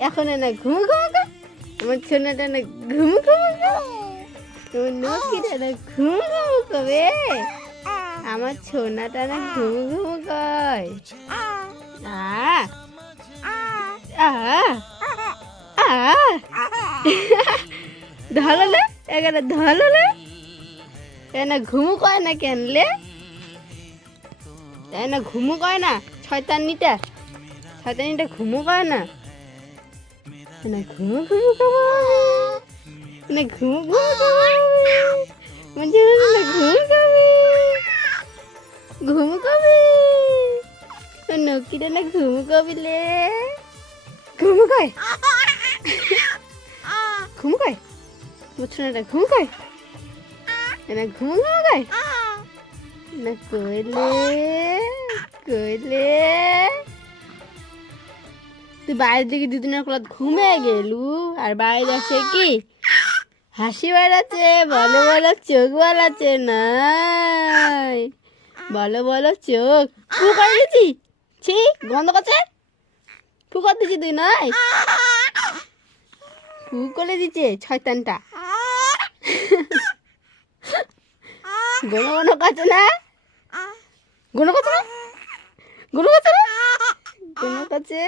এখন না ঘুমু ঘুমু কর আমার ছোনাটা না ঘুমু ঘুমু কর তোমার নকিটা না ঘুমু ঘুমু করবে আমার ছোনাটা না ঘুমু ঘুমু কয় আ আ আ ধরলে এখানে ধরলে এনা ঘুমু কয় না কেনলে এনা ঘুমু কয় না শয়তানিটা ঘুমু কয় না এনা ঘুমু ঘুমু কয় না ঘুমু ঘুমু কয় মানে না ঘুমু কবে ঘুমু কবে নকিটা না ঘুমু কবিলে ঘুমু কয় ঘুমু কয় মুছনাটা ঘুমু কয় এনা ঘুমু ঘুমু কয় না কইলে তুই বাইরের দিকে দুদিনের কলাত ঘুমে গেলু আর বাইরে আসে কি হাসি বেড়াচ্ছে বলো বলো চোখ বাড়াচ্ছে নাই বলো বলো চোখ ফু করে দিচ্ছি ছি গন্ধ করছে ফু করে দিচ্ছি তুই নাই ফু করে দিচ্ছে শয়তানটা গণ গণ কাছে না গণ কাছে না গণ কাছে না গণ কাছে